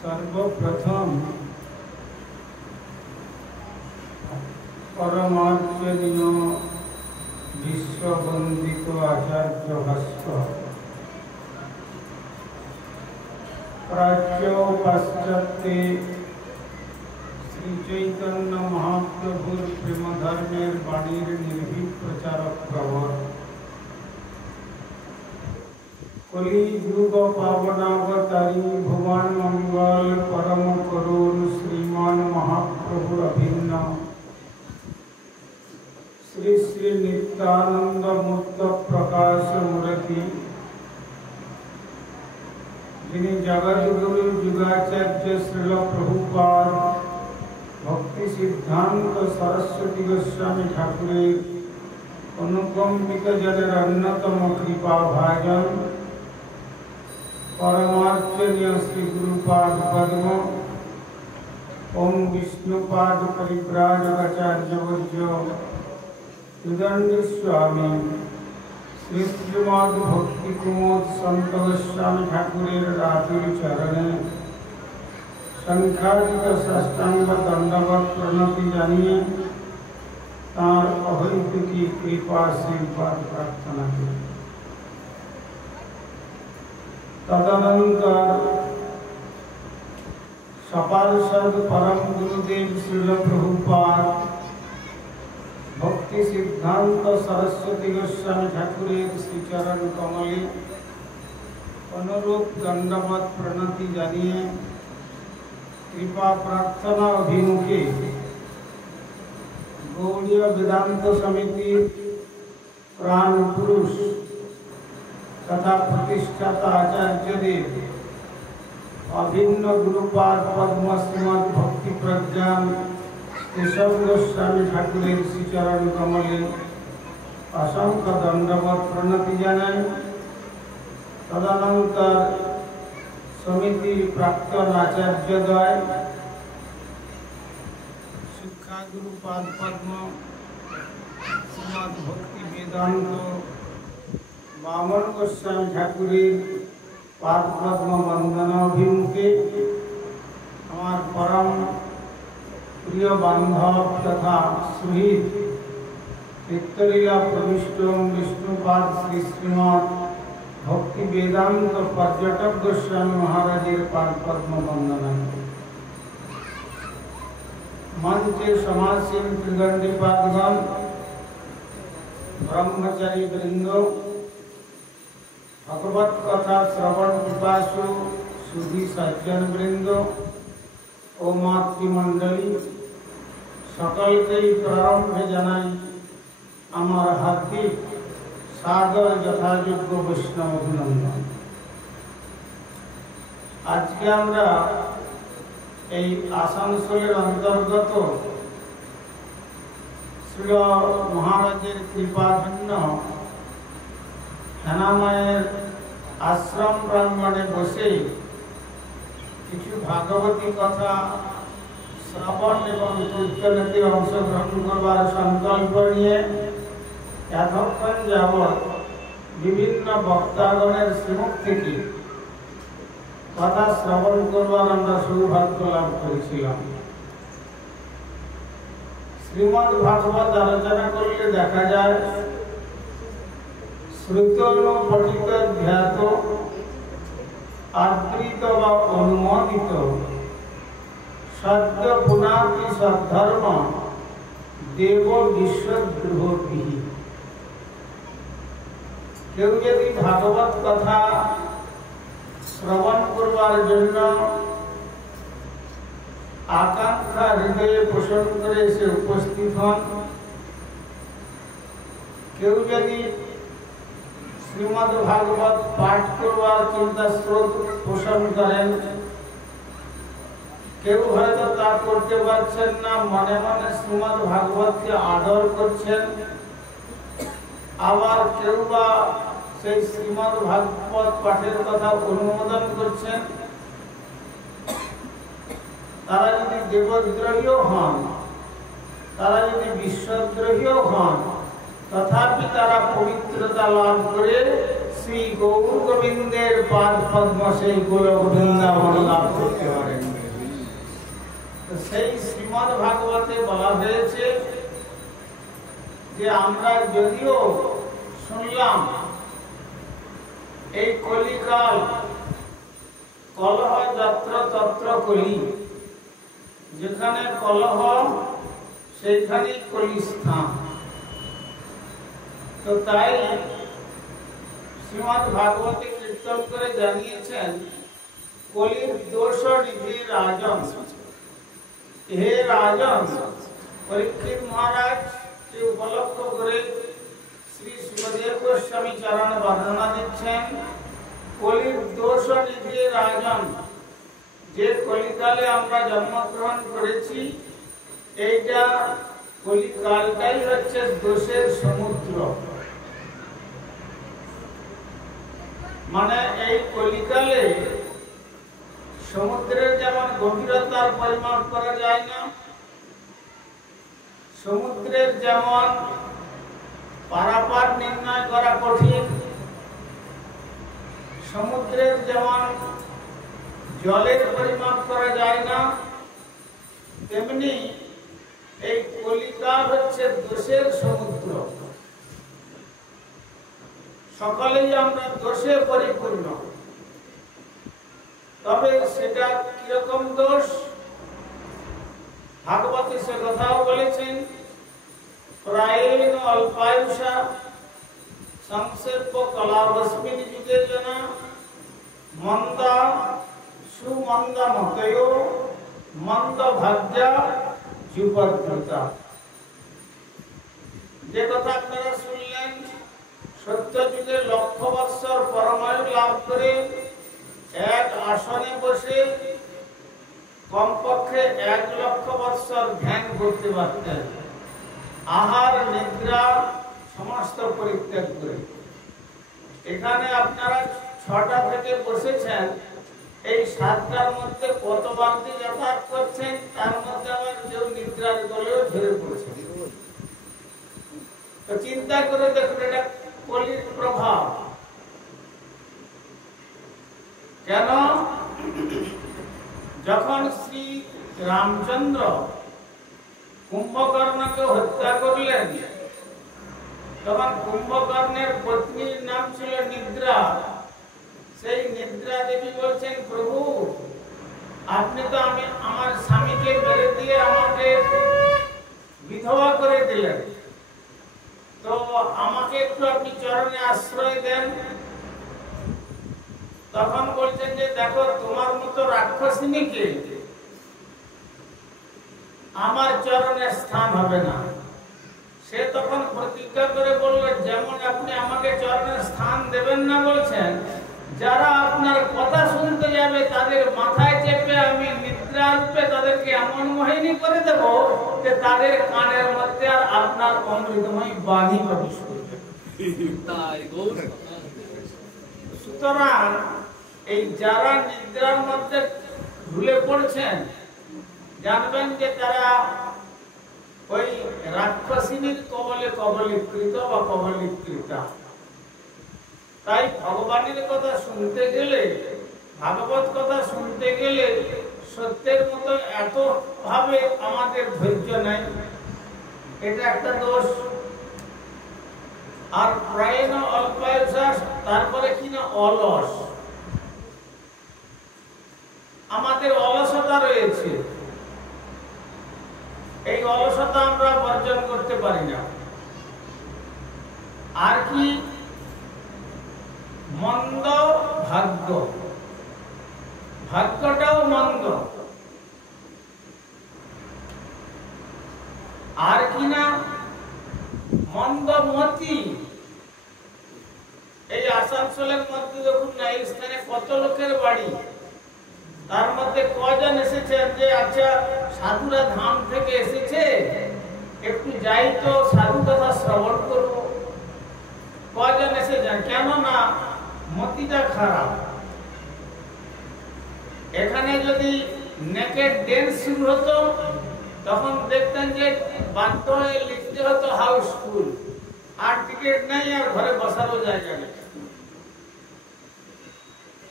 सर्वप्रथम परमार्चनीय विश्ववंदित आचार्य भास्कर प्राच्य पाश्चात्य श्री चैतन्य महाप्रभुर प्रेम धर्मेर बाणीर निर्भीक प्रचारक प्रवर कली युग पावनावतारी भुवन मंगल परम करुण श्रीमान महाप्रभुर अभिन्न श्री श्री नित्यानंद मुक्त प्रकाश मूर्ति जिन्हें जगद्गुरु युगाचार्य श्रील प्रभुपाद भक्ति सिद्धांत सरस्वती गोस्वामी ठाकुरे अनुकंपित जनेर अन्यतम कृपा भाजन परमार्चनीय श्री गुरुपाद पद्म ओम विष्णुपाद परिव्राजकाचार्य वर्य उदंड स्वामी श्री श्रीमद् भक्ति कुमोद संत गोस्वामी ठाकुरेर रातुल चरणे संख्याधिक साष्टांग दंडवत प्रणति जानिए तार अभैतुकी कृपा आशीर्वाद प्रार्थना की। तदनंतर सपार्षद परम गुरुदेव श्रील प्रभुपाद भक्ति सिद्धांत सरस्वती गोस्वामी ठाकुरेर श्रीचरण कमले अनुरूप दंडवत प्रणति जानिए कृपा प्रार्थना अभिमुखे गौड़ीय वेदांत समिति प्राण पुरुष तथा प्रतिष्ठाता आचार्य देव अभिन्न गुरुपाद पद्म श्रीमद् भक्ति प्रज्ञान केशव गोस्वामी ठाकुरेर श्रीचरण कमले असंख्य दंडवत प्रणति जानाई। तदनंतर समिति प्राक्तन आचार्यद्वय शिक्षा गुरुपाद पद्म श्रीमद् भक्ति वेदांत वामन गोस्वामी ठाकुरेर पाद पद्म वंदन अभिमुखे हमार परम प्रिय बांधव तथा सुहित नित्यलीला प्रविष्ट विष्णुपाद श्री श्रीमद् भक्ति वेदांत पर्यटक गोस्वामी महाराजेर पाद पद्म वंदना। मंचे समासीन त्रिगंडी पादगण ब्रह्मचारी वृंद भगवत कथा श्रवण पिपासु सुधी सज्जन वृंद ओ मातृमंडली सकल के प्रारंभ जानाई आमार हार्दिक सादर यथायोग्य वैष्णव अभिनंदन। आज के आमरा এই আসানসোলের অন্তর্গত শ্রী মহারাজের কৃপাধন্য হেনামায়ের আশ্রম প্রাঙ্গণে বসে কিছু ভাগবতী কথা শ্রবণ এবং কীর্তনেতে অংশগ্রহণ করবার সংকল্প নিয়ে এতক্ষণ যাবৎ বিভিন্ন বক্তাগণের শ্রীমুখ থেকে কথা শ্রবণ করবার আমরা সৌভাগ্য লাভ করেছিলাম। শ্রীমদ্ ভাগবত আলোচনা করলে দেখা যায় শ্রুত পঠিত ধ্যাত আদৃত বা অনুমোদিত সদ্য পুনাতি সদ্ধর্ম দেব বিশ্বদ্রোহী। কেউ যদি ভাগবত কথা শ্রবণ করবার জন্য আকাঙ্ক্ষা হৃদয়ে পোষণ করে এসে উপস্থিত হন, কেউ যদি শ্রীমদ্ ভাগবত পাঠ করবার চিন্তা স্রোত পোষণ করেন, কেউ হয়তো তা করতে পারছেন না, মনে মনে শ্রীমদ্ ভাগবতকে আদর করছেন, আবার কেউ বা সেই শ্রীমদ্ ভাগবত পাঠের কথা অনুমোদন করছেন, তারা যদি দেবদ্রোহীও হন, তারা যদি বিশ্বদ্রোহীও হন, তথাপি তারা পবিত্রতা লাভ করে শ্রী গৌর গোবিন্দের পাদ পদ্ম সেই গোলক বৃন্দাবন লাভ করতে পারেন। সেই শ্রীমদ্ ভাগবতে বলা হয়েছে যে আমরা যদিও শুনলাম এই কলিকাল কলহ যত্র তত্র কলি, যেখানে কলহ সেইখানেই কলিস্থান। তো তাই শ্রীমদ্ ভাগবতে কীর্তন করে জানিয়েছেন, কলির দোষ নিধি রাজন। হে রাজন, পরীক্ষিত মহারাজ কে উপলক্ষ করে শ্রী সুখদেব গোস্বামী চরণ বর্ণনা দিচ্ছেন, কলির দোষ নিধি রাজন, যে কলিকালে আমরা জন্মগ্রহণ করেছি, এইটা কলিকালটাই হচ্ছে দোষের সমুদ্র। মানে এই কলিকালে সমুদ্রের যেমন গভীরতার পরিমাপ করা যায় না, সমুদ্রের যেমন পারাপার নির্ণয় করা কঠিন, সমুদ্রের যেমন জলের পরিমাপ করা যায় না, তেমনি এই কলিকাল হচ্ছে দোষের সমুদ্র। সকলেই আমরা দোষে পরিপূর্ণ। তবে সেটা কিরকম দোষ, ভাগবতে সে কথাও বলেছেন, প্রায়েণ অল্পায়ুষা সংসর্প কলাবস্মিন যুগে জনা মন্দা সুমন্দা মতয় মন্দ ভাগ্যা যুপদ্রতা। যে কথা আপনারা শুনলেন, সত্য যুগে লক্ষ বৎসর পরমায়ু লাভ করে এক আসনে বসে কমপক্ষে 1 লক্ষ বৎসর ধ্যান করতে পারতেন, আহার নিদ্রা সমস্ত পরিত্যাগ করে। এখানে আপনারা 6টা থেকে বসেছেন, এই 7টার মধ্যে কতবার যাতায়াত করছেন, তার মধ্যে আবার কেউ নিদ্রার গলেও ঝরে পড়ছে। তো চিন্তা করে দেখুন, এটা কলির প্রভাব। কেন? যখন শ্রী রামচন্দ্র কুম্ভকর্ণকে হত্যা করলেন, তখন কুম্ভকর্ণের পত্নীর নাম ছিল নিদ্রা। সেই নিদ্রা দেবী বলছেন, প্রভু আপনি তো আমার স্বামীকে মেরে দিয়ে আমাকে বিধবা করে দিলেন, তো আমাকে একটু আপনি চরণে আশ্রয় দেন। তখন বলছেন যে দেখো, তোমার মতো রাক্ষসিনীকে আমার চরণে স্থান হবে না। সে তখন প্রতিজ্ঞা করে বলল, যেমন আপনি আমাকে চরণে স্থান দেবেন না বলছেন, যারা আপনার কথা শুনতে যাবে তাদের মাথায় চেপে আমি নিদ্রা রূপে তাদেরকে এমন মোহিনী করে দেব যে তাদের কানের মধ্যে আর আপনার অমৃতময় বাণী প্রবেশ করবে। সুতরাং এই যারা নিদ্রার মধ্যে ভুলে পড়ছেন, জানবেন যে তারা ওই রাক্ষসিনীর কবলে কবলীকৃত বা কবলীকৃতা। তাই ভগবানের কথা শুনতে গেলে, ভাগবত কথা শুনতে গেলে সত্যের মতো এত ভাবে আমাদের ধৈর্য নাই, এটা একটা দোষ। আর প্রায়ণ অল্পায়ুষা, তারপরে কিনা অলস, আমাদের অলসতা রয়েছে। এই অলসতা আমরা বর্জন করতে পারি না। আর কি? মন্দ ভাগ্য, ভাগ্যটাও মন্দ। আর কি না? মন্দ মতি। এই আসানসোলের মধ্যে দেখুন না, এই স্থানে কত লোকের বাড়ি, তার মধ্যে কজন এসেছেন যে আচ্ছা সাধুরা ধাম থেকে এসেছে, একটু যাই তো সাধু কথা শ্রবণ করবো। কজন এসেছেন? কেন না মতিটা খারাপ। এখানে যদি নেকেড ড্যান্স শুরু হতো, তখন দেখতেন যে বাধ্য হয়ে লিখতে হতো হাউসফুল, আর টিকিট নেই আর ঘরে বসারও জায়গা নেই।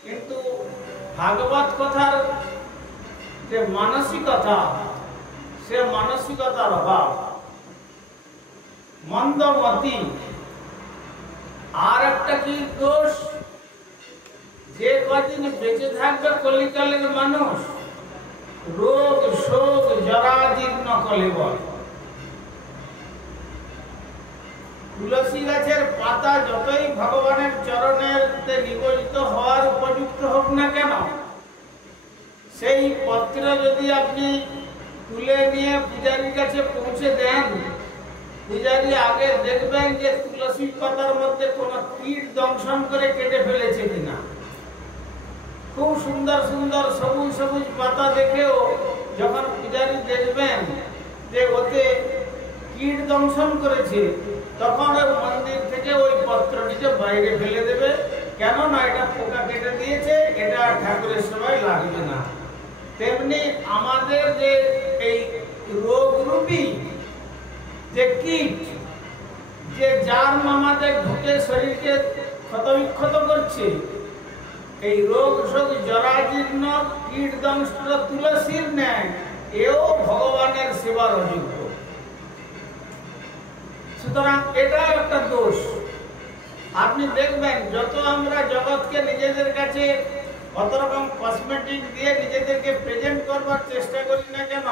কিন্তু ভাগবত কথার যে মানসিকতা, সে মানসিকতার অভাব, মন্দমতি। আর একটা কি দোষ, যে কদিন বেঁচে থাকবে কলিকালের মানুষ রোগ শোক জরা জীর্ণ কলেবর। তুলসী গাছের পাতা যতই ভগবানের চরণের নিবেদিত হওয়ার উপযুক্ত হোক না কেন, সেই পত্র যদি আপনি তুলে নিয়ে পূজারীর কাছে পৌঁছে দেন, পূজারী আগে দেখবেন যে তুলসী পাতার মধ্যে কোনো কীট দংশন করে কেটে ফেলেছে কিনা। খুব সুন্দর সুন্দর সবুজ সবুজ পাতা দেখেও যখন পূজারী দেখবেন যে ওতে কীট দংশন করেছে, তখন ওই মন্দির থেকে ওই পত্রটিকে বাইরে ফেলে দেবে। কেননা এটা পোকা কেটে দিয়েছে, এটা ঠাকুরের সময় লাগবে না। তেমনি আমাদের যে এই রোগরূপী যে কীট, যে জার্ম আমাদের ঢুকে শরীরকে ক্ষতবিক্ষত করছে, এই রোগ শোক জরাজীর্ণ কীট দংষ্ট তুলসীর ন্যায় এও ভগবানের সেবার অযোগ্য। সুতরাং এটা একটা দোষ। আপনি দেখবেন যত আমরা জগৎকে নিজেদের কাছে কত রকম কসমেটিক দিয়ে নিজেদেরকে প্রেজেন্ট করবার চেষ্টা করি না কেন,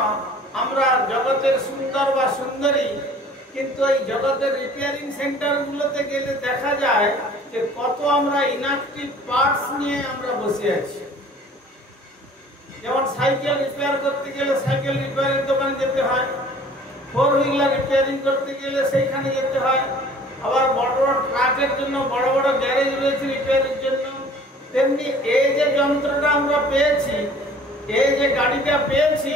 আমরা জগতের সুন্দর বা সুন্দরী, কিন্তু এই জগতের রিপেয়ারিং সেন্টারগুলোতে গেলে দেখা যায় যে কত আমরা ইনঅ্যাক্টিভ পার্টস নিয়ে আমরা বসে আছি। যেমন সাইকেল রিপেয়ার করতে গেলে সাইকেল রিপেয়ারের দোকানে যেতে হয়, 4 হুইলার রিপেয়ারিং করতে গেলে সেইখানে যেতে হয়, আবার বড় বড় ট্রাকের জন্য বড় বড় গ্যারেজ রয়েছে রিপেয়ারের জন্য। তেমনি এই যে যন্ত্রটা আমরা পেয়েছি, এই যে গাড়িটা পেয়েছি,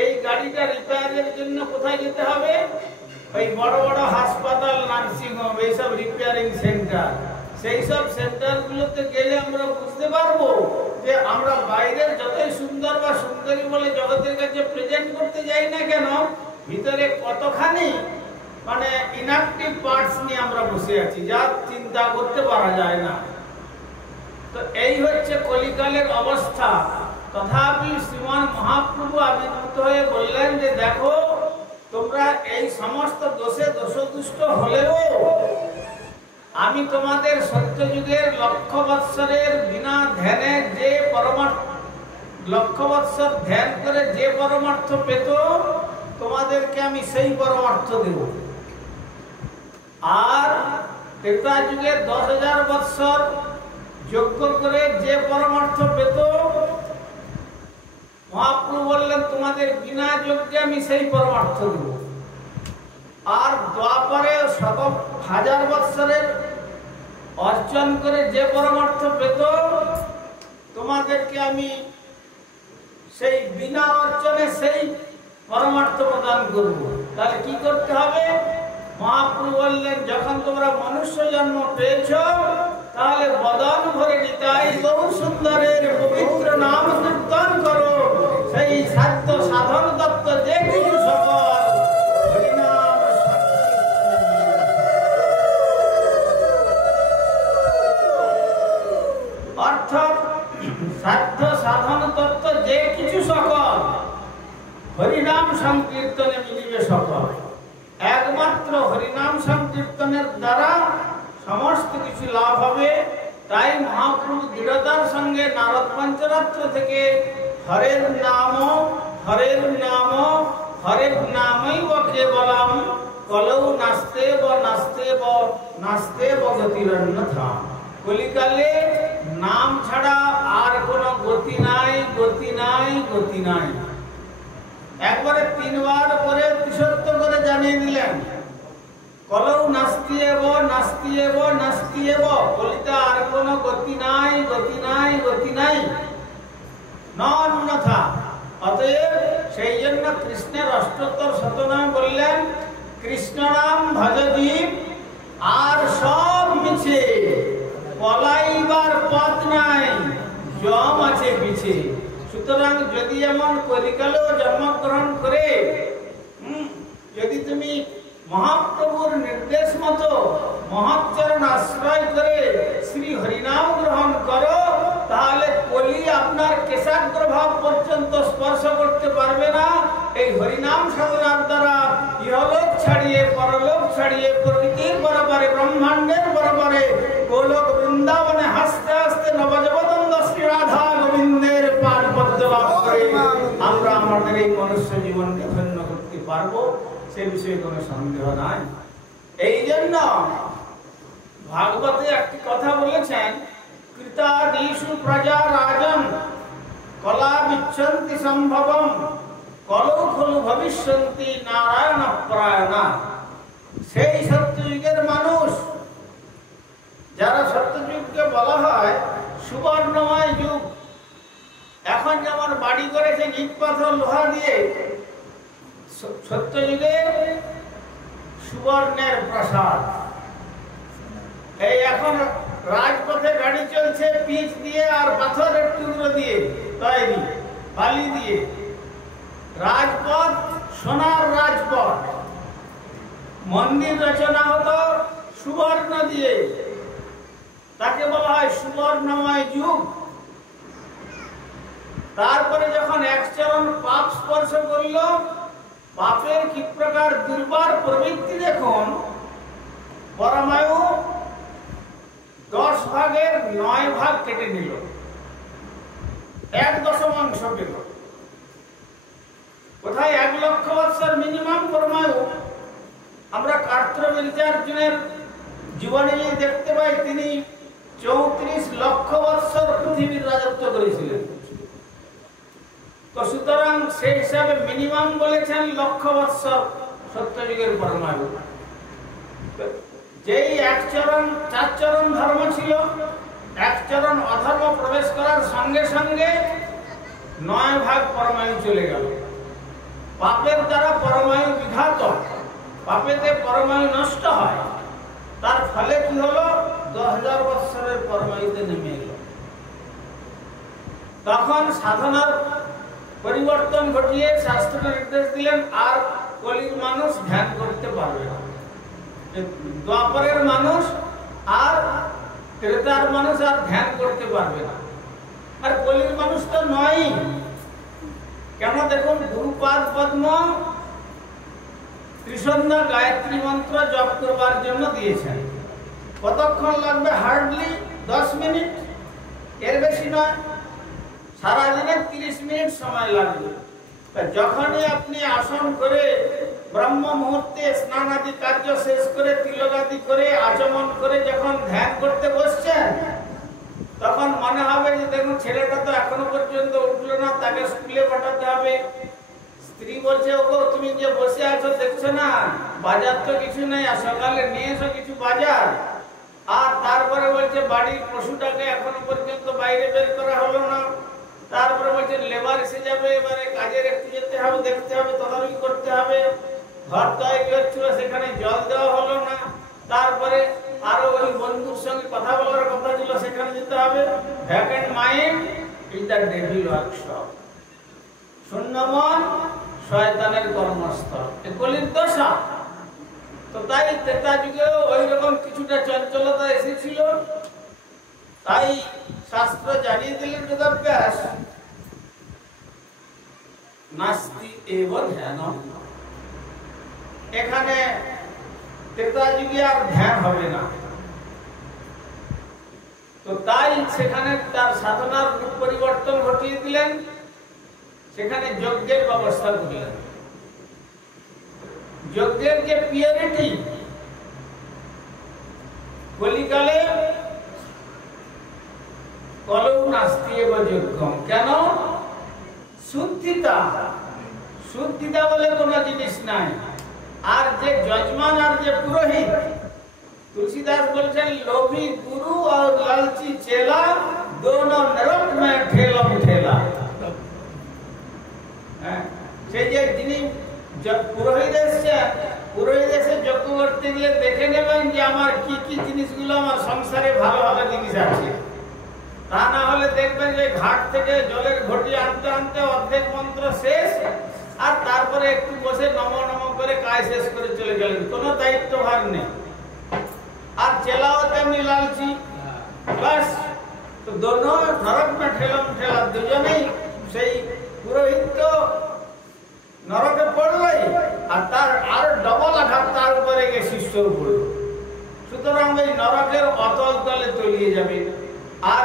এই গাড়িটা রিপেয়ারের জন্য কোথায় যেতে হবে? ওই বড় বড় হাসপাতাল, নার্সিং হোম, এইসব রিপেয়ারিং সেন্টার। সেই সব সেন্টারগুলোতে গেলে আমরা বুঝতে পারবো যে আমরা বাইরের যতই সুন্দর বা সুন্দরী বলে জগতের কাছে প্রেজেন্ট করতে যাই না কেন, ভিতরে কতখানি মানে ইনঅ্যাক্টিভ পার্টস নিয়ে আমরা বসে আছি, যা চিন্তা করতে পারা যায় না। তো এই হচ্ছে কলিকালের অবস্থা। তথাপি শ্রীমান মহাপ্রভু আবির্ভূত হয়ে বললেন যে দেখো, তোমরা এই সমস্ত দোষে দোষদুষ্ট হলেও আমি তোমাদের সত্যযুগের লক্ষ বৎসরের বিনা ধ্যানে যে পরমার্থ, লক্ষ বৎসর ধ্যান করে যে পরমার্থ পেত, তোমাদেরকে আমি সেই পরমার্থ দেব। আর ত্রেতা যুগে 10,000 বৎসর যজ্ঞ করে যে পরমার্থ পেত, মহাপ্রভু বললেন তোমাদের বিনা যজ্ঞে আমি সেই পরমার্থ দেব। আর দ্বাপরে 1000 বৎসরের অর্জন করে যে পরমার্থ পেত, তোমাদেরকে আমি সেই বিনা অর্জনে সেই পরমার্থ প্রদান করব। তাহলে কি করতে হবে? মহাপ্রভু বললেন যখন তোমরা মনুষ্য জন্ম পেয়েছ, তাহলে বদন ভরে নিতাই বহু সুন্দরের পবিত্র নাম কীর্তন করো। সেই সাধ্য সাধন তত্ত্ব যে কিছু সকল হরিনাম অর্থাৎ সাধ্য সাধন তত্ত্ব যে কিছু সকল হরিনাম সংকীর্তনে মিলিবে সকল। একমাত্র হরিনাম সংকীর্তনের দ্বারা সমস্ত কিছু লাভ হবে। তাই মহাপ্রভু দৃঢ়তার সঙ্গে নারদ পঞ্চরাত্র থেকে হরের নাম হরের নাম হরের নামৈব কেবলম কলৌ নাস্তেব নাস্তেব নাস্তেব গতিরন্যথা। কলিকালে নাম ছাড়া আর কোনো গতি নাই, গতি নাই, গতি নাই। একবারে 3 বার করে তিসত্ব করে জানিয়ে দিলেন, কলৌ নাস্তিয়েব নাস্তিয়েব নাস্তিয়েব, কলিতে আর কোনো গতি নাই, গতি নাই, গতি নাই, নন্যথা। অতএব সেই জন্য কৃষ্ণের অষ্টোত্তর শতনাম বললেন, কৃষ্ণ নাম ভজদীপ, আর সব মিছে, পলাইবার পথ নাই, জম আছে পিছে। সুতরাং যদি এমন কলিকালেও জন্মগ্রহণ করে যদি তুমি মহাপ্রভুর নির্দেশ মতো মহাচরণ আশ্রয় করে শ্রী হরিনাম গ্রহণ করো, তাহলে আপনার কেশাগ্রভাব পর্যন্ত স্পর্শ করতে পারবে না। এই হরিনাম সাধনার দ্বারা ইহলোক ছাড়িয়ে পরলোক ছাড়িয়ে প্রকৃতির বরাবরে ব্রহ্মাণ্ডের বরাবরে গোলক বৃন্দাবনে হাসতে হাসতে নবজবদন্দ শ্রী রাধা গোবিন্দের পাদ পদ্ম লাভ করে আমরা আমাদের এই মনুষ্য জীবনকে ধন্য করতে পারবো, সে বিষয়ে কোনো সন্দেহ নাই। এই জন্য ভাগবতে একটি কথা বলেছেন, কৃতাদিষু প্রজা রাজন কলা বিচ্ছন্তি সম্ভবম কলৌ খলু ভবিষ্যন্তি নারায়ণ প্রায়ণা। সেই সত্যযুগের মানুষ, যারা সত্যযুগকে বলা হয় সুবর্ণময় যুগ, এখন যেমন বাড়ি করেছে ইট পাথর লোহা দিয়ে, সত্যযুগে সুবর্ণের প্রাসাদ। এই এখন রাজপথে গাড়ি চলছে পিচ দিয়ে আর পাথরের টুকরো দিয়ে তৈরি, বালি দিয়ে। রাজপথ সোনার রাজপথ, মন্দির রচনা হতো সুবর্ণ দিয়ে, তাকে বলা হয় সুবর্ণময় যুগ। তারপরে যখন এক চরণ পাপ স্পর্শ করল, পাপের কি প্রকার দুর্বার প্রবৃত্তি দেখুন। পরমায়ু 10 ভাগের 9 ভাগ কেটে নিল, 1/10 পেল। কোথায় 1 লক্ষ বৎসর মিনিমাম পরমায়ু। আমরা কার্ত্রবীর্যার্জুনের জীবনে দেখতে পাই তিনি 34 লক্ষ বৎসর পৃথিবীর রাজত্ব করেছিলেন। তো সুতরাং সেই হিসাবে মিনিমাম বলেছেন লক্ষ বৎসর সত্যযুগের পরমায়ু। যেই 4 চরণ ধর্ম ছিল, 1 চরণ অধর্ম প্রবেশ করার সঙ্গে সঙ্গে 9 ভাগ পরমায়ু চলে গেল। পাপের দ্বারা পরমায়ু বিঘাত, পাপেতে পরমায়ু নষ্ট হয়। তার ফলে কি হলো, 10,000 বৎসরের পরমায়ুতে নেমে এলো। তখন সাধনার পরিবর্তন ঘটিয়ে শাস্ত্র নির্দেশ দিলেন, আর কলির মানুষ ধ্যান করতে পারবে না। দ্বাপরের মানুষ আর ত্রেতার মানুষ আর ধ্যান করতে পারবে না। আর কলির মানুষ তো নয়। কেন দেখুন, গুরুপাদ পদ্ম ত্রিসন্ধ্যা গায়ত্রী মন্ত্র জপ করবার জন্য দিয়েছেন। কতক্ষণ লাগবে? হার্ডলি 10 মিনিট, এর বেশি নয়। সারাদিনে 30 মিনিট সময় লাগবে। যখনই আপনি আসন করে ব্রহ্ম মুহূর্তে স্নান আদি কার্য শেষ করে তিলক আদি করে আচমন করে যখন ধ্যান করতে বসছেন, তখন মনে হবে যে দেখুন ছেলেটা তো এখনো পর্যন্ত উঠলো না, তাকে স্কুলে পাঠাতে হবে। স্ত্রী বলছে, ওগো তুমি যে বসে আছো দেখছো না, বাজার তো কিছু নেই, আর সকালে নিয়ে এসো কিছু বাজার। আর তারপরে বলছে বাড়ির পশুটাকে এখনো পর্যন্ত বাইরে বের করা হলো না। তারপরে বলছে লেবার এসে যাবে, এবারে কাজের একটু যেতে হবে, দেখতে হবে, তদারকি করতে হবে। ঘর তৈরি হচ্ছিল, সেখানে জল দেওয়া হলো না। তারপরে আরো ওই বন্ধুর সঙ্গে কথা বলার কথা ছিল, সেখানে যেতে হবে। Vacant mind is the devil workshop. শূন্য মন শয়তানের কর্মস্থল, কলির দশা। তো তাই ত্রেতা যুগেও ওই রকম কিছুটা চঞ্চলতা এসেছিল। তাই শাস্ত্র জানিয়ে দিলেন বেদব্যাস, নাস্তি এব ধ্যানম। এখানে ত্রেতা যুগে আর ধ্যান হবে না। তো তাই সেখানে তার সাধনার রূপ পরিবর্তন ঘটিয়ে দিলেন, সেখানে যজ্ঞের ব্যবস্থা করলেন। যজ্ঞের যে পিওরিটি, কলিকালে কলৌ নাস্তি এব যজ্ঞম। কেন? শুদ্ধিতা, শুদ্ধিতা বলে কোনো জিনিস নাই। আর যে যজমান আর যে পুরোহিত, तुलसीदास বলছেন লোভী গুরু আর লালচি চেলা দোনো নরক মে ঠেলা ঠেলা। সেই যে যিনি পুরোহিত এসেছেন, পুরোহিত এসে যজ্ঞ করতে গেলে দেখে নেবেন যে আমার কি কি জিনিসগুলো আমার সংসারে ভালো ভালো জিনিস আছে। তা না হলে দেখবেন যে ঘাট থেকে জলের ঘটি আনতে আনতে অর্ধেক মন্ত্র শেষ, আর তারপরে একটু বসে নম নম করে কাজ শেষ করে চলে গেলেন, কোনো দায়িত্ব ভার নেই। আর চেলাও তেমনি লালচি, বাস तो दोनों नरक में ठेलम ठेला দুজনেই সেই পুরোহিত নরকে পড়লই আর তার আর ডবল আঘাত তার উপরে গিয়ে শিষ্যর পড়ল। সুতরাং এই নরকের অতল তলে তলিয়ে যাবে। আর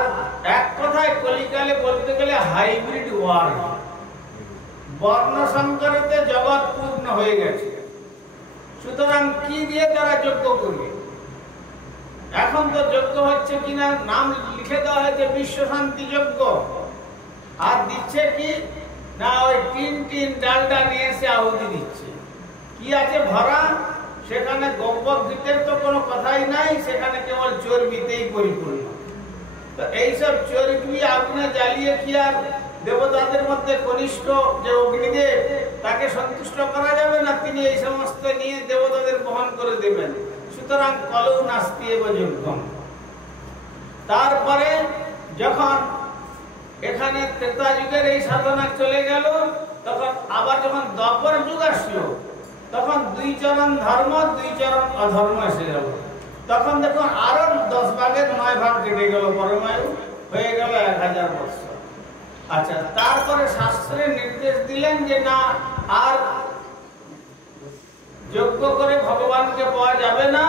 এক কথায় কলিকালে বলতে গেলে হাইব্রিড ওয়ার, বর্ণ সংকরেতে জগৎ পূর্ণ হয়ে গেছে। সুতরাং কি দিয়ে তারা যজ্ঞ করবে? এখন তো যজ্ঞ হচ্ছে কিনা নাম লিখে দেওয়া হয়েছে বিশ্ব শান্তি যজ্ঞ, আর দিচ্ছে কি না ওই তিন ডালটা নিয়ে এসে আহুতি দিচ্ছে। কি আছে ভরা? সেখানে গোবর ঘিটের তো কোনো কথাই নাই, সেখানে কেবল চর্বিতেই পরিপূর্ণ। তো এইসব চর্বি আগুনে জ্বালিয়ে কি আর দেবতাদের মধ্যে কনিষ্ঠ যে অগ্নিদেব তাকে সন্তুষ্ট করা যাবে না? তিনি এই সমস্ত নিয়ে দেবতাদের বহন করে দেবেন। সুতরাং কলৌ নাস্তি এব যজ্ঞম। তারপরে যখন এখানে ত্রেতা যুগের এই সাধনা চলে গেল, তখন আবার যখন দ্বাপর যুগ আসলো, তখন 2 চরণ ধর্ম 2 চরণ অধর্ম এসে গেল। তখন দেখুন আরো 10 ভাগের 9 ভাগ কেটে গেল, পরমায়ু হয়ে গেল 1000 বছর। আচ্ছা, তারপরে শাস্ত্রে নির্দেশ দিলেন যে না, আর যজ্ঞ করে ভগবানকে পাওয়া যাবে না।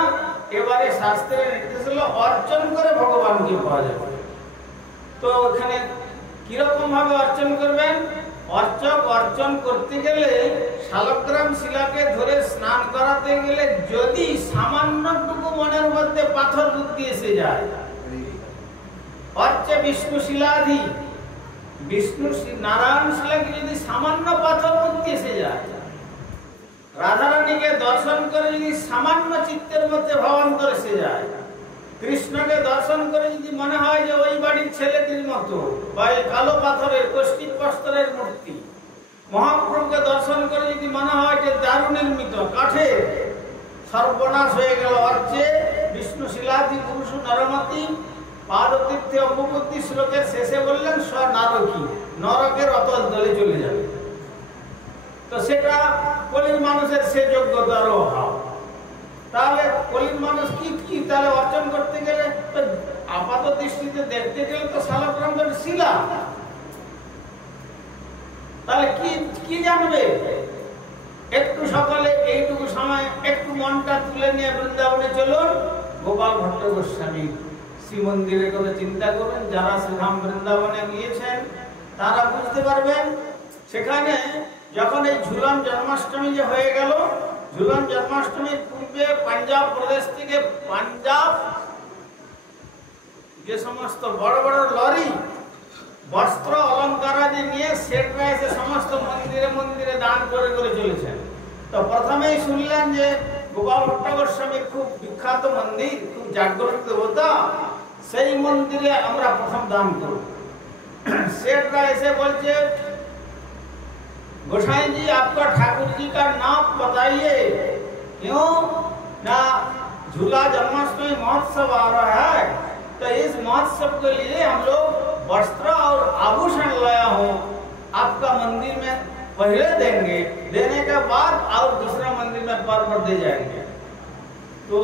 এবারে শাস্ত্রের নির্দেশ হলো অর্চন করে ভগবানকে পাওয়া যাবে। তো এখানে কিরকম ভাবে অর্চন করবেন? অর্চক অর্চন করতে গেলে শালগ্রাম শিলাকে ধরে স্নান করাতে গেলে যদি সামান্যটুকু মনের মধ্যে পাথর বুদ্ধি এসে যায়, অর্চে বিষ্ণু শিলাধি, বিষ্ণু নারায়ণ শিলাকে যদি সামান্য পাথর বুদ্ধি এসে যায়, রাধারানীকে দর্শন করে যদি সামান্য চিত্তের মধ্যে ভাবান্তর এসে যায়, কৃষ্ণকে দর্শন করে যদি মনে হয় যে ওই বাড়ির ছেলেটির মতো বা কালো পাথরের কষ্টিক প্রস্তরের মূর্তি, মহাপ্রভুকে দর্শন করে যদি মনে হয় যে দারু নির্মিত কাঠের, সর্বনাশ হয়ে গেল। অর্চে বিষ্ণু শিলাধি পুরুষ নরমতি পাদতীর্থে অম্বুবতী শ্লোকের শেষে বললেন স নারকী, নরকের অতল তলে চলে যাবে। তো সেটা কলির মানুষের সে যোগ্যতার অভাব। তাহলে কলির মানুষ কি তাহলে অর্জন করতে গেলে আপাত দৃষ্টিতে দেখতে গেলে তো শালগ্রামের শিলা, তাহলে কি জানবে? একটু সকালে এইটুকু সময় একটু মনটা তুলে নিয়ে বৃন্দাবনে চলুন, গোপাল ভট্ট গোস্বামী শ্রী মন্দিরের কথা চিন্তা করবেন। যারা শ্রীধাম বৃন্দাবনে গিয়েছেন তারা বুঝতে পারবেন। সেখানে যখন এই ঝুলন জন্মাষ্টমী যে হয়ে গেল, ঝুলন জন্মাষ্টমীর পূর্বে পাঞ্জাব প্রদেশ থেকে পাঞ্জাব যে সমস্ত বড় বড় লরি বস্ত্র অলঙ্কারাদি নিয়ে সেটরা এসে সমস্ত মন্দিরে মন্দিরে দান করে করে চলেছেন। তো প্রথমেই শুনলেন যে গোপাল ভট্ট গোস্বামীর খুব বিখ্যাত মন্দির, খুব জাগ্রত দেবতা, সেই মন্দিরে আমরা প্রথম দান করব। सेठरा ऐसे बोलते गोसाई जी आपका ठाकुर जी का नाम बताइए, क्यों ना झूला जन्माष्टमी महोत्सव आ रहा है, तो इस महोत्सव के लिए हम लोग वस्त्र और आभूषण लाया हूँ, आपका मंदिर में पहले देंगे, देने के बाद और दूसरा मंदिर में पर्व दे जाएंगे। तो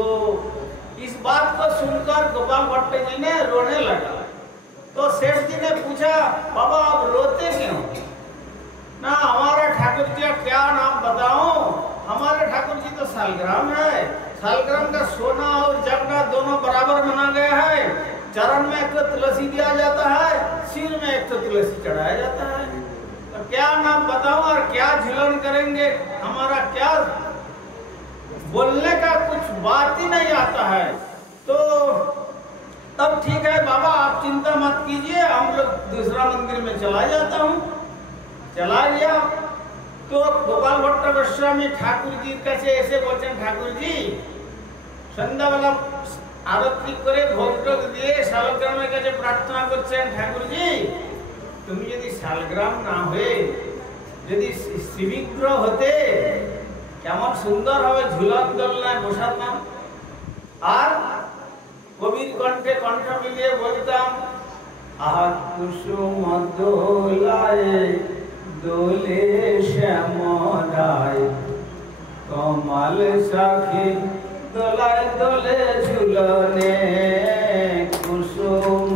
इस बात को सुनकर गोपाल भट्ट जी ने रोने लगा। तो सेठ जी ने पूछा बाबा आप रोते क्यों? ना हमारा ठाकुर जी का क्या नाम बताओ, हमारे ठाकुर जी तो सालग्राम है, सालग्राम का सोना और जगना दोनों बराबर बना गया है, चरण में एक तो तुलसी दिया जाता है, सिर में एक तो तुलसी चढ़ाया जाता है, तो क्या नाम बताओ और क्या झुलन करेंगे, हमारा क्या बोलने का कुछ बात ही नहीं आता है। तो तब ठीक है बाबा आप चिंता मत कीजिए, हम लोग दूसरा मंदिर में चला जाता हूँ। चला गया तो गोपाल भट्ट गोस्वामी ठाकुर जी कैसे ऐसे बोलते हैं, ठाकुर जी सन्ध्या वाला आरती करे भोग टोग दिए शालग्रामेर काছে प्रार्थना করছেন, ठाकुर जी তুমি যদি শালগ্রাম না হয়ে যদি শিবিগ্রহ হতে কেমন সুন্দর হবে, ঝুলন দোলনায় বসাতাম আর কবির কণ্ঠে কণ্ঠ মিলিয়ে বলতাম আহা কুসুম দোলায় দোলে শ্যামরায় কমাল সাখী দোলায় দোলে ঝুলনে কুসুম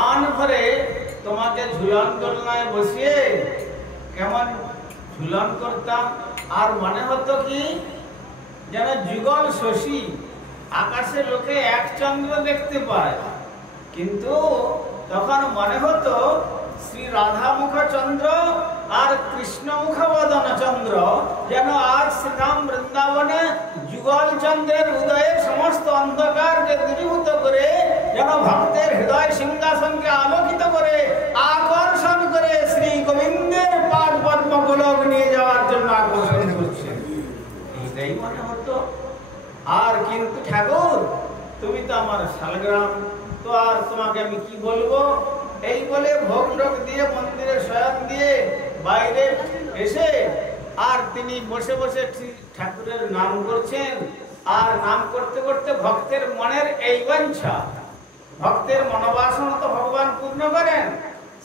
প্রাণ ভরে তোমাকে ঝুলন দোলনায় বসিয়ে কেমন ঝুলন করতাম। আর মনে হতো কি যেন যুগল শশী, আকাশে লোকে এক চন্দ্র দেখতে পায়, কিন্তু তখন মনে হতো শ্রী রাধামুখ চন্দ্র আর কৃষ্ণমুখ বদন চন্দ্র যেন আজ শ্রীরাম বৃন্দাবনে যুগল চন্দ্রের উদয়ে সমস্ত অন্ধকারকে দূরীভূত করে যেন ভক্তের হৃদয় সিংহাসনকে আলোকিত করে আকর্ষণ করে শ্রী গোবিন্দের পাদ পদ্ম গোলক নিয়ে যাওয়ার জন্য আকর্ষণ করছে, এইটাই মনে হতো। আর কিন্তু ঠাকুর তুমি তো আমার শালগ্রাম, তো আর তোমাকে আমি কি বলবো, এই বলে ভোগ টোগ দিয়ে মন্দিরে শয়ন দিয়ে বাইরে এসে আর তিনি বসে বসে ঠাকুরের নাম করছেন। আর নাম করতে করতে ভক্তের মনের এই বাঞ্ছা, ভক্তের মনোবাসনা তো ভগবান পূর্ণ করেন।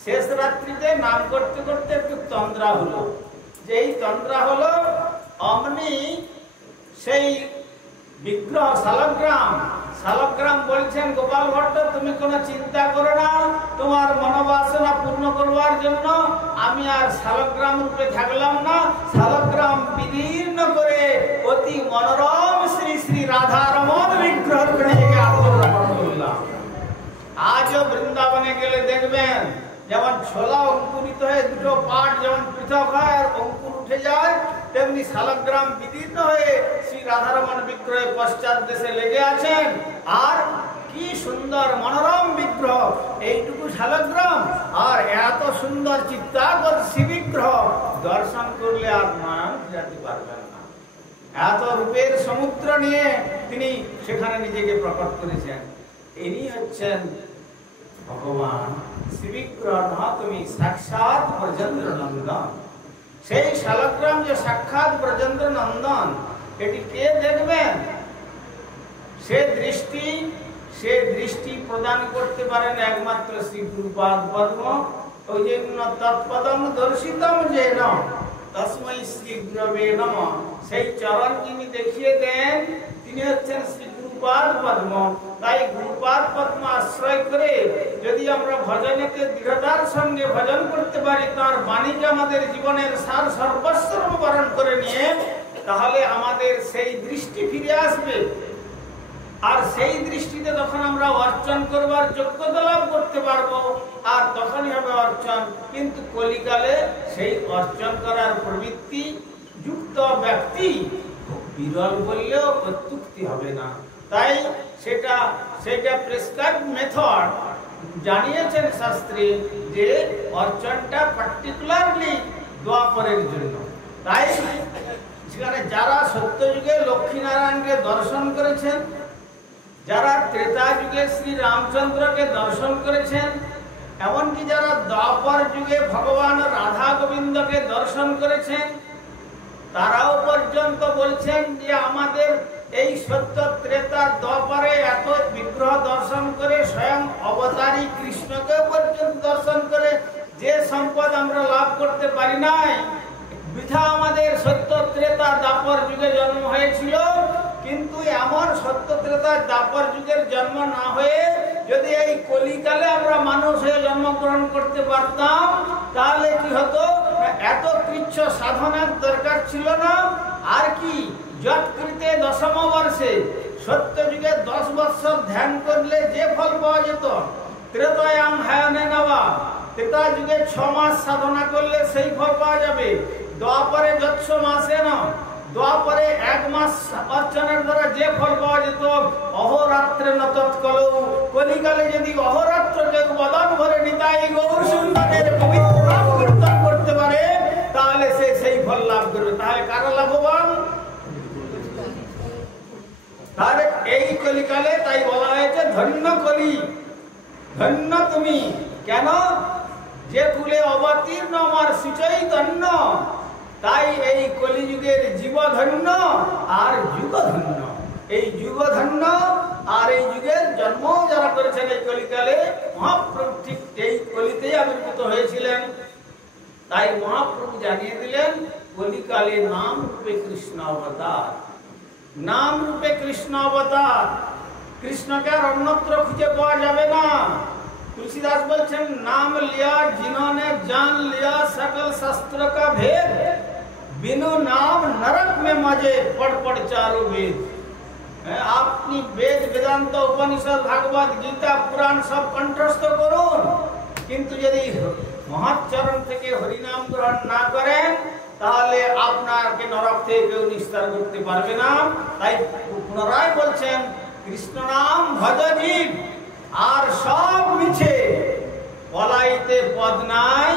শেষ রাত্রিতে নাম করতে করতে একটু তন্দ্রা হলো, যে এই তন্দ্রা হলো অমনি সেই বিগ্রহ শালগ্রাম, শালগ্রাম বলছেন গোপাল ভট্ট তুমি কোনো চিন্তা করো না, তোমার মনোবাসনা পূর্ণ করবার জন্য আমি আর শালগ্রাম রূপে থাকলাম না, শালগ্রাম বিদীর্ণ করে অতি মনোরম শ্রী শ্রী রাধারমণ বিগ্রহ করলাম। আজও বৃন্দাবনে গেলে দেখবেন যেমন ছোলা অঙ্কুরিত হয়ে দুটো পাট যেমন পৃথক হয় আর অঙ্কুর উঠে যায়, তেমনি শালগ্রাম বিদীর্ণ হয়ে শ্রী রাধারমণ বিগ্রহে পশ্চাৎ দেশে লেগে আছেন। আর কি সুন্দর মনোরম বিগ্রহ, এইটুকু শালগ্রাম আর এত সুন্দর চিত্তাকর্ষী বিগ্রহ দর্শন করলে আর নয়ন ফিরাতে পারবেন না। এত রূপের সমুদ্র নিয়ে তিনি সেখানে নিজেকে প্রকট করেছেন। ইনি হচ্ছেন ভগবান শ্রীবিগ্রহ, তুমি সাক্ষাৎ ব্রজেন্দ্র নন্দন। সেই শালগ্রাম যে সাক্ষাৎ ব্রজেন্দ্র নন্দন, এটি কে দেখবেন? সে দৃষ্টি প্রদান করতে পারেন একমাত্র শ্রী গুরুপাদ পদ্ম। ওই যে তৎপদম দর্শিতম যেন তস্मै শ্রী গুরবে নমঃ, সেই চরণ যিনি দেখিয়ে দেন তিনি হচ্ছেন শ্রী গুরুপাদ পদ্ম। তাই গুরুপাদ পদ্ম আশ্রয় করে যদি আমরা ভজনেতে দৃঢ়তার সঙ্গে ভজন করতে পারি, তার বাণীকে আমাদের জীবনের সার সর্বস্ব বরণ করে নিয়ে, তাহলে আমাদের সেই দৃষ্টি ফিরে আসবে। আর সেই দৃষ্টিতে তখন আমরা অর্চন করবার যোগ্যতা লাভ করতে পারবো, আর তখনই হবে অর্চন। কিন্তু কলিকালে সেই অর্চন করার প্রবৃত্তি যুক্ত ব্যক্তি খুব বিরল বললেও অত্যুক্তি হবে না। তাই সেটা প্রেসক্রাইব মেথড জানিয়েছেন শাস্ত্রে, যে অর্চনটা পার্টিকুলারলি দ্বাপরের জন্য। তাই সেখানে যারা সত্যযুগে লক্ষ্মীনারায়ণকে দর্শন করেছেন, যারা ত্রেতা যুগে শ্রী রামচন্দ্রকে দর্শন করেছেন, এমনকি যারা দ্বাপর যুগে ভগবান রাধা গোবিন্দকে দর্শন করেছেন, তারাও পর্যন্ত বলছেন যে আমাদের এই সত্য ত্রেতা দ্বাপরে এত বিগ্রহ দর্শন করে স্বয়ং অবতারী কৃষ্ণকে পর্যন্ত দর্শন করে যে সম্পদ আমরা লাভ করতে পারি নাই, বৃথা আমাদের সত্য ত্রেতা দ্বাপর যুগে জন্ম হয়েছিল। কিন্তু এমন সত্য ত্রেতা দ্বাপর যুগের জন্ম না হয়ে যদি এই কলিকালে আমরা মানুষ হয়ে জন্মগ্রহণ করতে পারতাম, তাহলে কি হতো? এত কৃচ্ছ সাধনার দরকার ছিল না। আর কি যৎকৃতে দশম বর্ষে, সত্য যুগে 10 বৎসর ধ্যান করলে যে ফল পাওয়া যেত, ত্রেতায়াম হায়ানে নবা, ত্রেতা যুগে 6 মাস সাধনা করলে সেই ফল পাওয়া যাবে। দ্বাপরে যৎস মাসে না, দ্বাপরে 1 মাস অর্চনের দ্বারা যে ফল পাওয়া যেত, অহরাত্রে নতৎকলৌ, কলিকালে যদি অহরাত্র কেউ বদন ভরে নিতাই গৌর সুন্দরের পবিত্র নাম কীর্তন করতে পারে, তাহলে সে সেই ফল লাভ করবে। তাহলে কারা লাভবান? তাহলে এই কলিকালে তাই বলা হয়েছে ধন্য কলি, ধন্য তুমি। কেন? যে কুলে অবতীর্ণ আমার সুচৈতন্য, তাই এই কলিযুগের জীবধন্য আর যুগধন্য। এই যুগধন্য আর এই যুগের জন্ম যারা করেছেন এই কলিকালে, মহাপ্রভু ঠিক এই কলিতেই আবির্ভূত হয়েছিলেন। তাই মহাপ্রভু জানিয়ে দিলেন কলিকালে নাম রূপে কৃষ্ণ অবতার, নাম রূপে কৃষ্ণ অবতার। কৃষ্ণকে আর অন্যত্র খুঁজে পাওয়া যাবে না। तुलसीदास बोलছেন नाम लिया जिन्होंने जान लिया सकल शास्त्र का भेद, बिनु नाम नरक में मजे पढ़ पढ़ चारों वेद। আপনি বেদ বেদান্ত উপনিষদ ভাগবত গীতা পুরাণ সব কণ্ঠস্থ করুন, কিন্তু যদি মহাচরণ থেকে হরিনাম গ্রহণ না করেন তাহলে আপনাকে নরক থেকে কেউ নিস্তার করতে পারবে না। তাই পুনরায় বলছেন কৃষ্ণ নাম ভজ জীব, আর সব মিছে, পলাইতে পদ নাই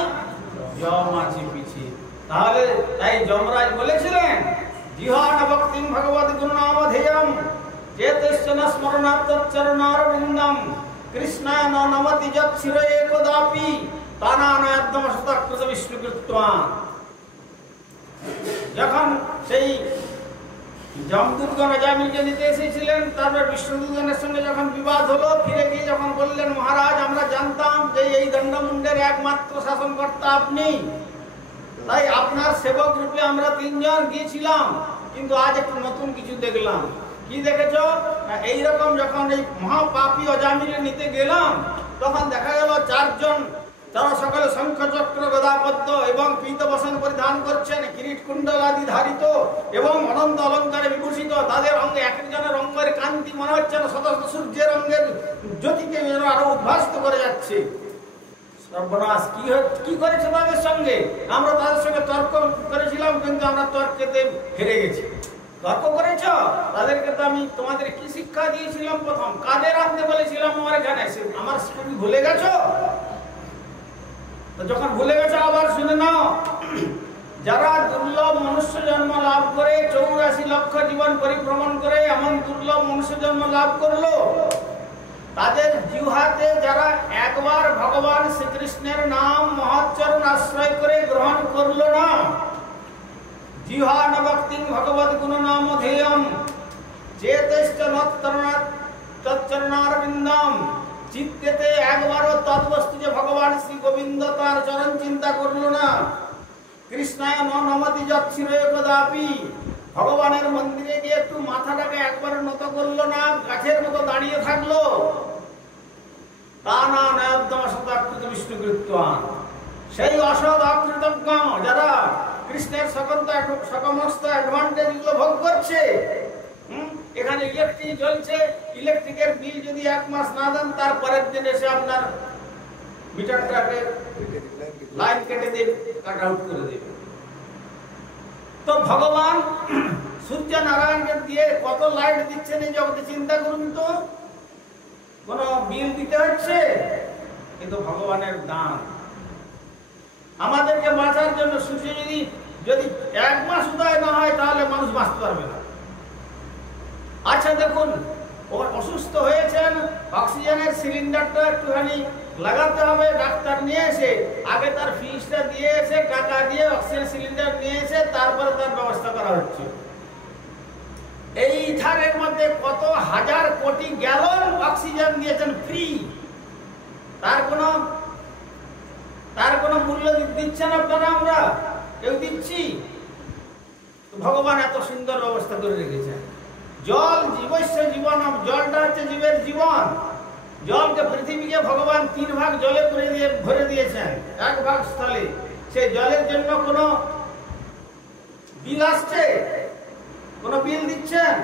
যম আছে পিছে। তাহলে তাই যমরাজ বলেছিলেন জিহান ভক্তিম ভগবত গুণনামধেয়ম চেতস্য ন স্মরণাৎ তচ্চরণারবিন্দম কৃষ্ণায় ন নমতি যৎ শিরে একদাপি তানানায়দ্যম শতকৃত বিষ্ণুকৃত্বা। যখন সেই যমদূতগণ অজামিলকে নিতে এসেছিলেন, তারপর বিষ্ণুদূতগণের সঙ্গে যখন বিবাদ হলো, ফিরে গিয়ে যখন বললেন মহারাজ আমরা জানতাম যে এই দণ্ডমুণ্ডের একমাত্র শাসনকর্তা আপনি, তাই আপনার সেবক রূপে আমরা তিনজন গিয়েছিলাম, কিন্তু আজ একটু নতুন কিছু দেখলাম। কি দেখেছো? এইরকম যখন এই মহাপাপী অজামিলে নিতে গেলাম তখন দেখা গেল চারজন, তারা সকলে শঙ্খ চক্র গদাপদ্ম এবং পীতবসন পরিধান করছেন, কিরীট কুণ্ডল আদি ধারিত এবং অনন্ত অলঙ্কারে বিভূষিত। তাদের অঙ্গে এক একজনের অঙ্গের কান্তি মনে হচ্ছে না শত শত সূর্যের অঙ্গের জ্যোতিকে আরো উদ্ভাসিত করে যাচ্ছে। সর্বনাশ, কি করেছে তাদের সঙ্গে? আমরা তাদের সঙ্গে তর্ক করেছিলাম, কিন্তু আমরা তর্কেতে হেরে গেছি। তর্ক করেছ, তাদেরকে তো আমি তোমাদের কি শিক্ষা দিয়েছিলাম? প্রথম কাদের আনতে বলেছিলাম আমার এখানে, আমার শিক্ষা ভুলে গেছো? যখন ভুলে গেছো আবার শুনে নাও। যারা দুর্লভ মনুষ্য জন্ম লাভ করে 84 লক্ষ জীবন পরিভ্রমণ করে এমন দুর্লভ মনুষ্য জন্ম লাভ করলো, তাদের জিহ্বাতে যারা একবার ভগবান শ্রীকৃষ্ণের নাম মহাচরণ আশ্রয় করে গ্রহণ করলো না, জিহ্বান ভক্তিং ভগবত গুণনামধেয়ম চেতস্য তচ্চরণারবিন্দম, চিত্তেতে একবারও তৎবস্তু যে ভগবান শ্রী গোবিন্দ তার চরণ চিন্তা করলো না, কৃষ্ণায় ন নমতি যৎ শিরে কদাপি, ভগবানের মন্দিরে গিয়ে একটু মাথাটাকে একবার নত করলো না, গাছের মতো দাঁড়িয়ে থাকলো, তানা নয়দ্যম শতাকৃত বিষ্ণুকৃত্বা, সেই অসৎ অকৃতজ্ঞ যারা কৃষ্ণের সমস্ত অ্যাডভান্টেজ গুলো ভোগ করছে। এখানে ইলেকট্রিক জ্বলছে, ইলেকট্রিকের বিল যদি 1 মাস না দেন তারপরের দিন এসে আপনার মিটারটাকে লাইন কেটে দেবে, কাট আউট করে দেবে। তো ভগবান সূর্য নারায়ণকে দিয়ে কত লাইট দিচ্ছেন এই জগতে চিন্তা করুন তো। কোন বিল দিতে হচ্ছে? কিন্তু ভগবানের দান আমাদেরকে বাঁচার জন্য। সূর্য যদি 1 মাস উদয় না হয় তাহলে মানুষ বাঁচতে পারবে না। আচ্ছা দেখুন, অসুস্থ হয়েছেন, অক্সিজেনের সিলিন্ডারটা একটুখানি লাগাতে হবে, ডাক্তার নিয়ে এসে আগে তার ফিসটা দিয়ে এসে টাকা দিয়ে অক্সিজেন সিলিন্ডার নিয়ে এসে তারপরে তার ব্যবস্থা করা হচ্ছে। এই ইথারের মধ্যে কত হাজার কোটি গ্যালন অক্সিজেন দিয়েছেন ফ্রি, তার কোনো মূল্য দিচ্ছেন আপনারা? আমরা কেউ দিচ্ছি? ভগবান এত সুন্দর ব্যবস্থা করে রেখেছেন। জল জীবস্য জীবনম, জলটা হচ্ছে জীবের জীবন। জলকে পৃথিবীকে ভগবান 3 ভাগ জলে ভরে দিয়েছেন, 1 ভাগ স্থলে। সেই জলের জন্য কোনো বিল আসছে? কোনো বিল দিচ্ছেন?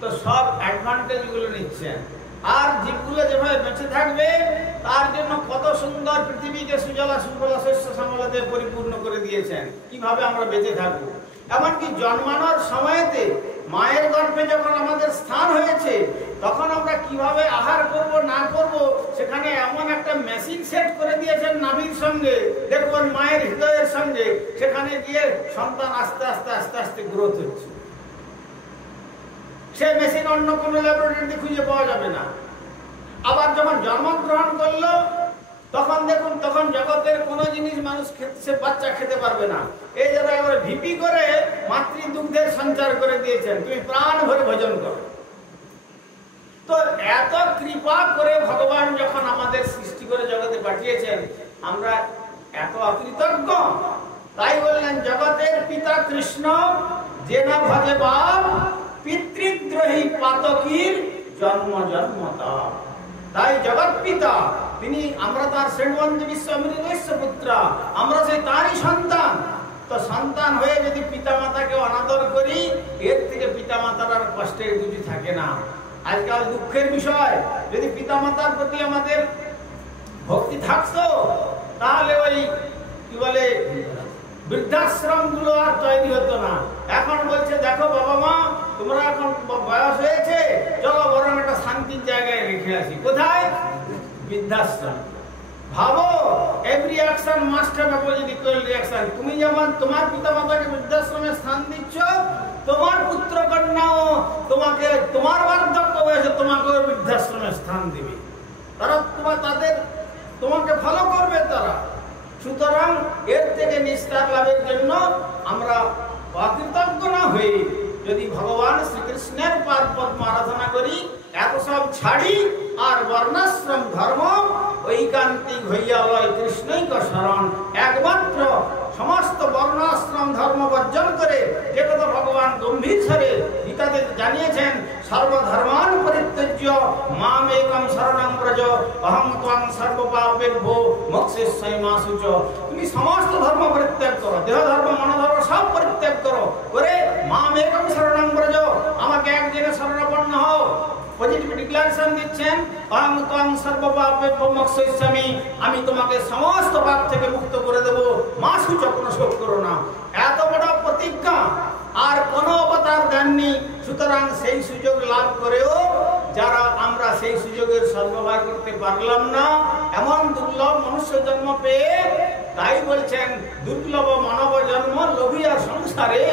তো সব অ্যাডভান্টেজ গুলো নিচ্ছেন। আর জীবগুলো যেভাবে বেঁচে থাকবে তার জন্য কত সুন্দর পৃথিবীকে সুজলা সুফলা শস্য শ্যামলাতে পরিপূর্ণ করে দিয়েছেন। কিভাবে আমরা বেঁচে থাকবো? এমনকি জন্মানোর সময়তে মায়ের গর্ভে যখন আমাদের স্থান হয়েছে তখন আমরা কিভাবে আহার করব না করব, সেখানে এমন একটা মেশিন সেট করে দিয়েছেন নাভির সঙ্গে, দেখুন মায়ের হৃদয়ের সঙ্গে, সেখানে গিয়ে সন্তান আস্তে আস্তে আস্তে আস্তে গ্রোথ হচ্ছে। সে মেশিন অন্য কোনো ল্যাবরেটরিতে খুঁজে পাওয়া যাবে না। আবার যখন জন্মগ্রহণ করলো তখন দেখুন, তখন জগতের কোনো জিনিস মানুষ সে বাচ্চা খেতে পারবে না। এই যারা এবার ভিপি করে মাতৃদুগ্ধের সঞ্চার করে দিয়েছেন, তুমি প্রাণ ভরে ভোজন করো। তো এত কৃপা করে ভগবান যখন আমাদের সৃষ্টি করে জগতে পাঠিয়েছেন, আমরা এত অকৃতজ্ঞ। তাই বললেন জগতের পিতা কৃষ্ণ যে না ভজে বাপ, পিতৃদ্রোহী পাতকীর জন্ম জন্মতা। তাই জগৎ পিতা তিনি, আমরা তার শ্রেণবন্ধু বিশ্বমিত্র পুত্র, আমরা সেই তারই সন্তান। তো সন্তান হয়ে যদি পিতা মাতাকে অনাদর করি, এর থেকে পিতা মাতার আর কষ্টের কিছু থাকে না। আজকাল দুঃখের বিষয়, যদি পিতা মাতার প্রতি আমাদের ভক্তি থাকতো, তাহলে ওই কি বলে বৃদ্ধাশ্রম গুলো আর তৈরি হতো না। এখন বলছে দেখো বাবা মা, তোমরা এখন বয়স হয়েছে, চলো বরং একটা শান্তির জায়গায় রেখে আসি। কোথায়? বৃদ্ধাশ্রম। ভাবো, every action must have opposite equal reaction. তুমি যেমন তোমার পিতা মাতাকে বৃদ্ধাশ্রমে স্থান দিচ্ছ, তোমার পুত্র কন্যাও তোমাকে তোমার বার্ধক্য বয়সে তোমাকেও বৃদ্ধাশ্রমে স্থান দিবে। তারা তোমাকে ফলো করবে তারা। সুতরাং এর থেকে নিস্তার লাভের জন্য আমরা অকৃতজ্ঞ না হয়ে যদি ভগবান শ্রীকৃষ্ণের পাদ পদ্ম আরাধনা করি, এত সব ছাড়ি আর বর্ণাশ্রম ধর্ম ঐকান্তিক হইয়া লয় কৃষ্ণৈক শরণ, একমাত্র সমস্ত বর্ণাশ্রম ধর্ম বর্জন করে, যে কথা ভগবান গম্ভীর স্বরে গীতাতে জানিয়েছেন, সর্বধর্মান পরিত্যজ্য মাম একম শরণং ব্রজ অহং ত্বং সর্বপাপেভ্যো মোক্ষয়িষ্যামি মা শুচ। তুমি সমস্ত ধর্ম পরিত্যাগ করো, দেহ ধর্ম মনোধর্ম সব পরিত্যাগ করো, করে মাম একম শরণং ব্রজ, আমাকে একদিনে শরণাপন্ন হও। পজিটিভ ডিক্লারেশন দিচ্ছেন, অহং ত্বং সর্বপাপেভ্যো মোক্ষয়িষ্যামি, আমি তোমাকে সমস্ত পাপ থেকে মুক্ত করে দেব, মা শুচ, কোনো শোক করো না। এত বড় প্রতিজ্ঞা আর কোন অবতার দেননি। সুতরাং সেই সুযোগ লাভ করেও যারা আমরা সেই সুযোগের সদ্ব্যবহার করতে পারলাম না, এমন দুর্লভ মনুষ্য জন্ম পেয়ে, তাই বলছেন দুর্লভ মানব জন্ম লোভিয়া সংসারে,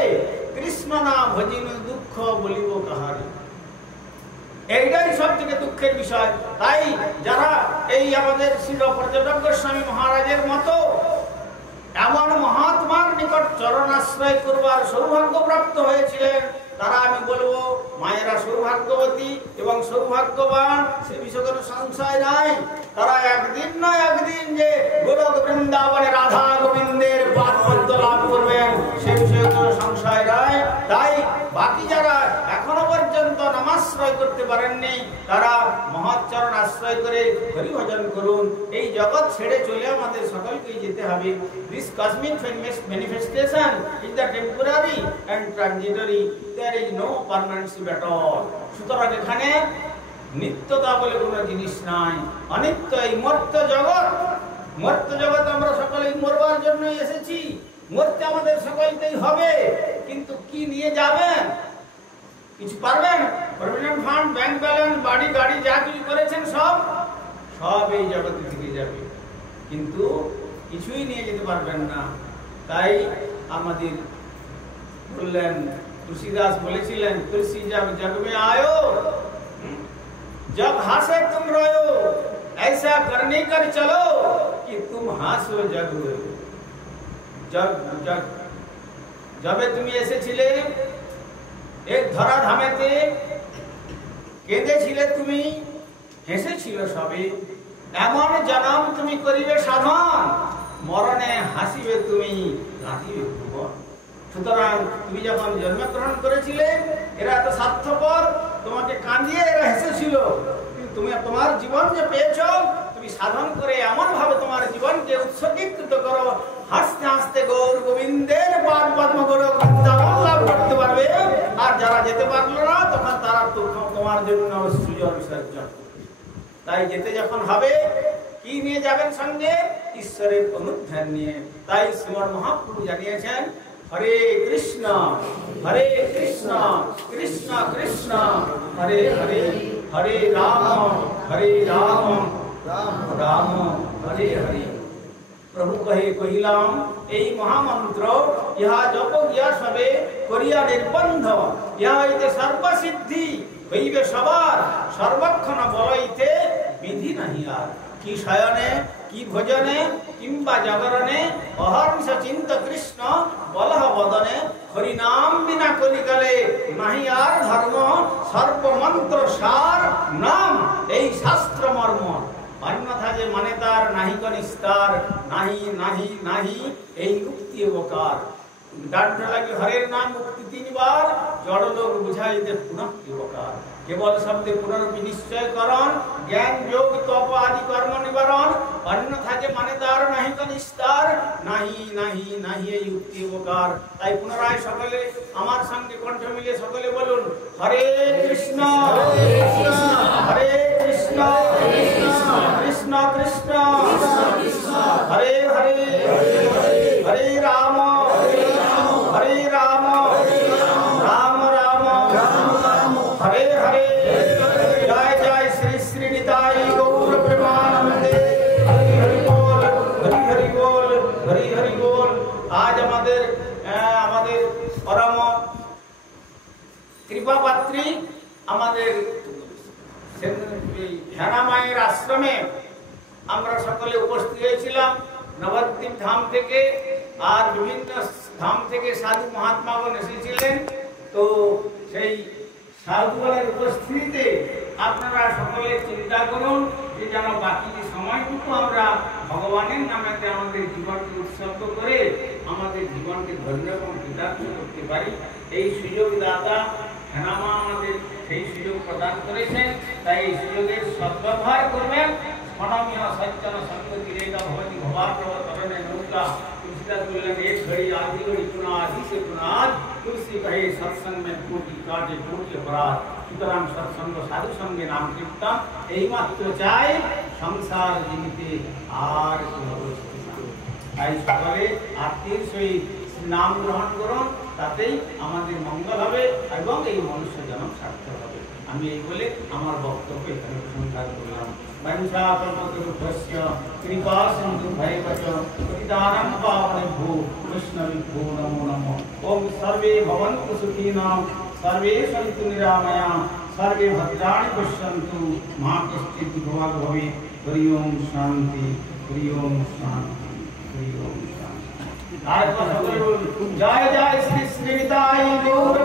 কৃষ্ণ না ভজিনু দুঃখ বলিব কাহারে। এইটাই সব থেকে দুঃখের বিষয়। তাই যারা এই আমাদের শিল পর্যটক গোস্বামী মহারাজের মতো এমন মহাত্মার নিকট চরণাশ্রয় করবার সৌভাগ্য প্রাপ্ত হয়েছিলেন, তারা আমি বলবো মায়েরা সৌভাগ্যবতী এবং সৌভাগ্যবান, সে বিষয়ে কোনো সংশয় নাই। তারা একদিন নয় একদিন যে গোলক বৃন্দাবনে রাধা গোবিন্দের পাদ পদ্ম লাভ করবেন, সে বিষয়ে কোনো সংশয় নাই। তাই বাকি যারা এখনো পর্যন্ত নামাশ্রয় করতে পারেননি, তারা মহৎ চরণ আশ্রয় করে হরিভজন করুন। এই জগৎ ছেড়ে চলে আমাদের সকলকেই যেতে হবে। This cosmic manifestation is the temporary and transitory. There is no permanency at all. সুতরাং এখানে নিত্যতা বলে কোনো জিনিস নাই, অনিত্য। এই মর্ত্য জগৎ আমরা সকলেই মরবার জন্যই এসেছি, মরতে আমাদের সকলকেই হবে। কিন্তু কি নিয়ে যাবেন? কিছু পারবেন? প্রভিডেন্ট ফান্ড, ব্যাংক ব্যালেন্স, বাড়ি গাড়ি যা কিছু করেছেন সব এই জগতে থেকে যাবে, কিন্তু কিছুই নিয়ে যেতে পারবেন না। তাই আমাদের বললেন, তুলসীদাস বলেছিলেন, তুলসী जग में आयो जब हासे तुम रोयो, ऐसा करने कर चलो कि तुम हासो जग जब তুমি এসেছিলে এক ধরা ধামেতে, কেঁদেছিলে তুমি, হেসেছিল সবে, এমন জনম তুমি করিবে সাধন, মরণে হাসিবে তুমি, কাঁদিবে ভুবন। সুতরাং তুমি যখন জন্মগ্রহণ করেছিলে, এরা এত স্বার্থপর, তোমাকে কাঁদিয়ে এরা হেসেছিল, কিন্তু তুমি তোমার জীবন যে পেয়েছ, তুমি সাধন করে এমন ভাবে তোমার জীবনকে উৎসর্গীকৃত করো, হাসতে হাসতে গৌর গোবিন্দের পাদ পদ্ম গোলক বৃন্দাবন লাভ করতে পারবে। আর যারা যেতে পারলো না, তখন তারা তোমার জন্য সুযোগ বিসর্জন। তাই যেতে যখন হবে, কি নিয়ে যাবেন সঙ্গে? ঈশ্বরের অনুধ্যান নিয়ে। তাই শ্রীমদ্ মহাপ্রভু জানিয়েছেন, হরে কৃষ্ণ কৃষ্ণ কৃষ্ণ হরে হরে, হরে রাম রাম রাম হরে হরে। প্রভু কহিলাম, এই মহামন্ত্র ইহা জপ গিয়া সবে করিয়া নির্বন্ধ, ইহা হইতে সর্বসিদ্ধি হইবে সবার, সর্বক্ষণ বলইতে বিধি নাহি আর। কি শয়নে, কি ভোজনে, কিংবা জাগরণে, অহর্নিশ চিন্ত কৃষ্ণ বলহ বদনে, হরিনাম বিনা কলিকালে নাহি আর ধর্ম, সর্বমন্ত্র সার নাম এই শাস্ত্র মর্ম। অন্যথা যে মানে তার নাহি কনিস্তার, নাহি নাহি নাহি এই মুক্তি অবকার। ডাক্তার লাগে হরের নাম মুক্তি 3 বার, জড়লোক বুঝাইতে পুনঃ অবকার। কেবল শব্দে পুনর্বিনিশ্চয়করণ, জ্ঞান যোগ তপ আদি কর্ম নিবারণ, অন্যথা যে মানে তার নাহি তো নিস্তার, নাহি নাহি নাহি এই উক্তি উপকার। তাই পুনরায় সকলে আমার সঙ্গে কণ্ঠ মিলিয়ে সকলে বলুন, হরে কৃষ্ণ হরে কৃষ্ণ কৃষ্ণ কৃষ্ণ হরে হরে হরে রাম হরে রাম রাম রাম হরে হরে। জয় জয় শ্রী শ্রী নিতাই গৌর প্রেমানন্দে। হরি হরি বল, হরি হরি বল, হরি হরি বল। আজ আমাদের পরম কৃপাপাত্রী আমাদের হেনা মায়ের আশ্রমে আমরা সকলে উপস্থিত হয়েছিলাম নবদ্বীপ ধাম থেকে, আর বিভিন্ন ধাম থেকে সাধু মহাত্মাগণ এসেছিলেন। তো সেই সাধুগণের উপস্থিতিতে আপনারা সকলে চিন্তা করুন যে যেন বাকি যে সময়টুকু আমরা ভগবানের নামে আমাদের জীবনকে উৎসর্গ করে আমাদের জীবনকে ধন্য এবং কৃতার্থ করতে পারি। এই সুযোগ দাতা হেনামা আমাদের সেই সুযোগ প্রদান করেছেন। তাই এই সুযোগের সদ্ব্যবহার করবেন। স্মরণীয় সজ্জন সংগতি রেখা ভবতি ভবাপ্রভ তরণে নৌকা। तुलसीदास बोले एक घड़ी आधी घड़ी पुनः आधी से पुनः आज, तुलसी कहे सत्संग में कोटि काटे कोटि अपराध। সুতরাং সৎসঙ্গ সাধু সঙ্গে নাম কীর্তন এইমাত্র চাই, সংসার জীবিতে আর কোনো বস্তু না। তাই সকলে আত্মীর সহিত নাম গ্রহণ করুন, তাতেই আমাদের মঙ্গল হবে এবং এই মনুষ্য জন্ম সার্থক হবে। আমি এই বলে আমার বক্তব্য এখানে প্রসঙ্গ করলাম। वंशाकल्पतरुभ्यश्च कृपा सिन्धुभ्यैव च पतितानां पावनेभ्यो वैष्णवेभ्यो नमो नमः। ओम सर्वे भवन्तु सुखिनः, सर्वे सन्तु निरामयाः, सर्वे भद्राणि पश्यन्तु, मा कश्चित् दुःखभाग् भवेत्। हरि ओम शान्ति, हरि ओम शान्ति, हरि ओम शान्ति। जय जय श्री श्री निताई गौर